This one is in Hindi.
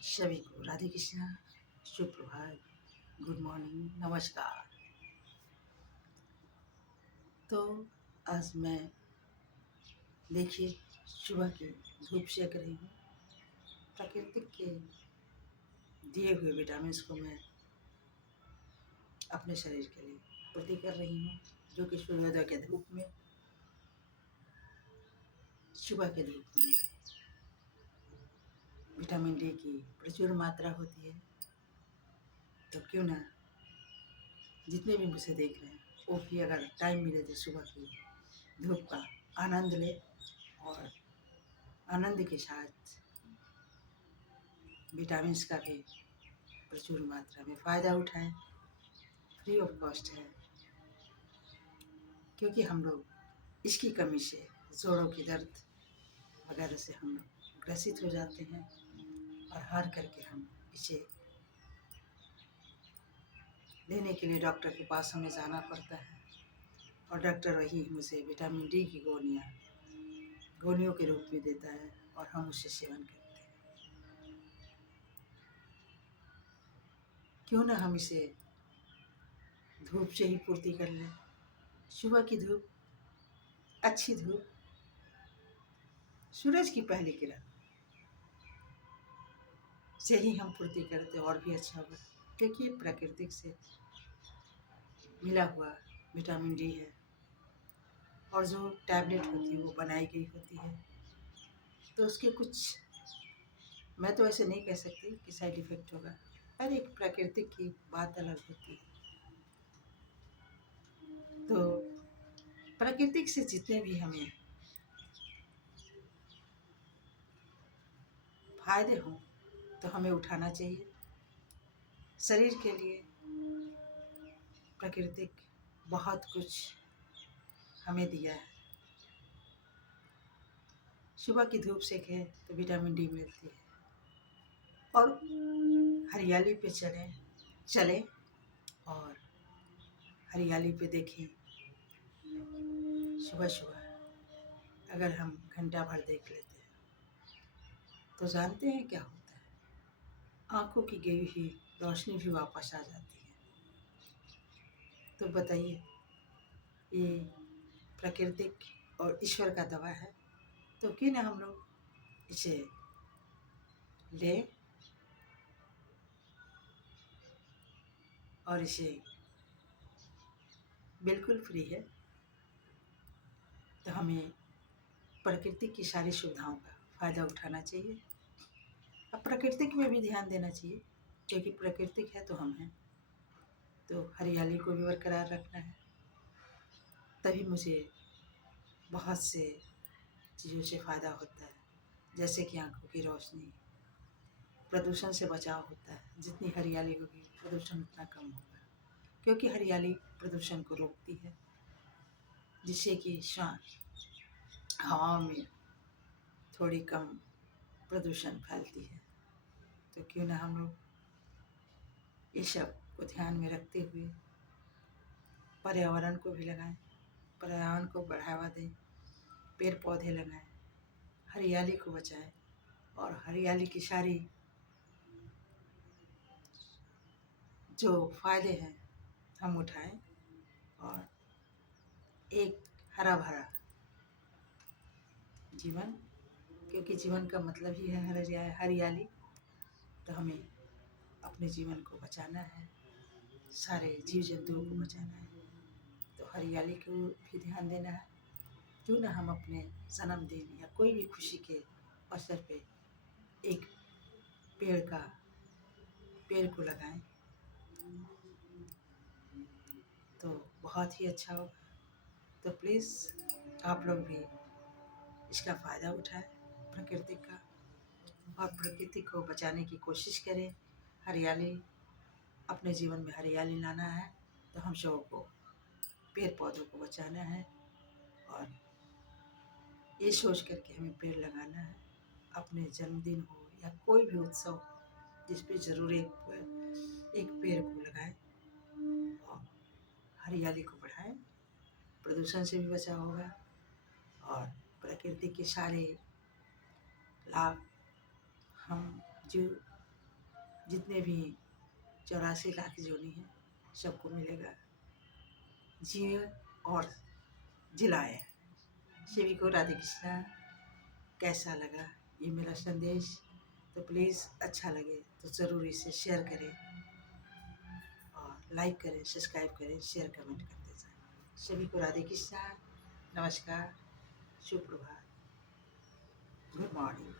सभी को राधे कृष्णा, सुप्रभात, गुड मॉर्निंग, नमस्कार। तो आज मैं देखिए सुबह की धूप सेक रही हूँ। प्राकृतिक के दिए हुए विटामिन को मैं अपने शरीर के लिए पूर्ति कर रही हूँ, जो कि सूर्योदय के धूप में, सुबह के धूप में विटामिन डी की प्रचुर मात्रा होती है। तो क्यों ना जितने भी मुझे देख रहे हैं वो भी अगर टाइम मिले तो सुबह की धूप का आनंद ले और आनंद के साथ विटामिन्स का भी प्रचुर मात्रा में फ़ायदा उठाएं। फ्री ऑफ कॉस्ट है, क्योंकि हम लोग इसकी कमी से जोड़ों की दर्द वगैरह से हम लोग ग्रसित हो जाते हैं और हार करके हम इसे लेने के लिए डॉक्टर के पास हमें जाना पड़ता है और डॉक्टर वही मुझे विटामिन डी की गोलियों के रूप में देता है और हम उसे सेवन करते हैं। क्यों ना हम इसे धूप से ही पूर्ति कर लें। सुबह की धूप, अच्छी धूप, सूरज की पहली किरण से ही हम पूर्ति करते और भी अच्छा होगा, क्योंकि ये प्राकृतिक से मिला हुआ विटामिन डी है और जो टैबलेट होती है वो बनाई गई होती है। तो उसके कुछ, मैं तो ऐसे नहीं कह सकती कि साइड इफ़ेक्ट होगा, पर एक प्राकृतिक की बात अलग होती है। तो प्राकृतिक से जितने भी हमें फायदे हों तो हमें उठाना चाहिए। शरीर के लिए प्राकृतिक बहुत कुछ हमें दिया है। सुबह की धूप सेकें तो विटामिन डी मिलती है और हरियाली पे चलें और हरियाली पे देखें। सुबह सुबह अगर हम घंटा भर देख लेते हैं तो जानते हैं क्या होता है, आंखों की गई हुई रोशनी भी वापस आ जाती है। तो बताइए, ये प्राकृतिक और ईश्वर का दवा है, तो क्यों ना हम लोग इसे लें और इसे बिल्कुल फ्री है। तो हमें प्राकृतिक की सारी सुविधाओं का फ़ायदा उठाना चाहिए। अब प्राकृतिक में भी ध्यान देना चाहिए, क्योंकि प्राकृतिक है तो हम हैं। तो हरियाली को भी बरकरार रखना है, तभी मुझे बहुत से चीज़ों से फ़ायदा होता है, जैसे कि आँखों की रोशनी, प्रदूषण से बचाव होता है। जितनी हरियाली होगी प्रदूषण उतना कम होगा, क्योंकि हरियाली प्रदूषण को रोकती है, जिससे कि श्वास हवा में थोड़ी कम प्रदूषण फैलती है। तो क्यों ना हम लोग ये सब को ध्यान में रखते हुए पर्यावरण को भी लगाएं, पर्यावरण को बढ़ावा दें, पेड़ पौधे लगाएं, हरियाली को बचाएं और हरियाली की सारी जो फ़ायदे हैं हम उठाएं और एक हरा भरा जीवन, क्योंकि जीवन का मतलब ही है हरियाली। तो हमें अपने जीवन को बचाना है, सारे जीव जंतुओं को बचाना है, तो हरियाली को भी ध्यान देना है। क्यों ना हम अपने जन्मदिन या कोई भी खुशी के अवसर पे एक पेड़ को लगाएं, तो बहुत ही अच्छा होगा। तो प्लीज़ आप लोग भी इसका फ़ायदा उठाएं प्रकृति का, और प्रकृति को बचाने की कोशिश करें। हरियाली, अपने जीवन में हरियाली लाना है तो हम सबों को पेड़ पौधों को बचाना है और ये सोच करके हमें पेड़ लगाना है। अपने जन्मदिन हो या कोई भी उत्सव जिस पे ज़रूर एक पेड़ को लगाएं और हरियाली को बढ़ाएं। प्रदूषण से भी बचाव होगा और प्रकृति के सारे लाभ हम जो जितने भी 84 लाख जोनी हैं सबको मिलेगा। जिए और जिलाए। सभी को राधे कृष्णा। कैसा लगा ये मेरा संदेश? तो प्लीज़ अच्छा लगे तो ज़रूर इसे शेयर करें और लाइक करें, सब्सक्राइब करें, शेयर कमेंट करते जाएं। सभी को राधे कृष्णा। नमस्कार, सुप्रभात, गुड मॉर्निंग।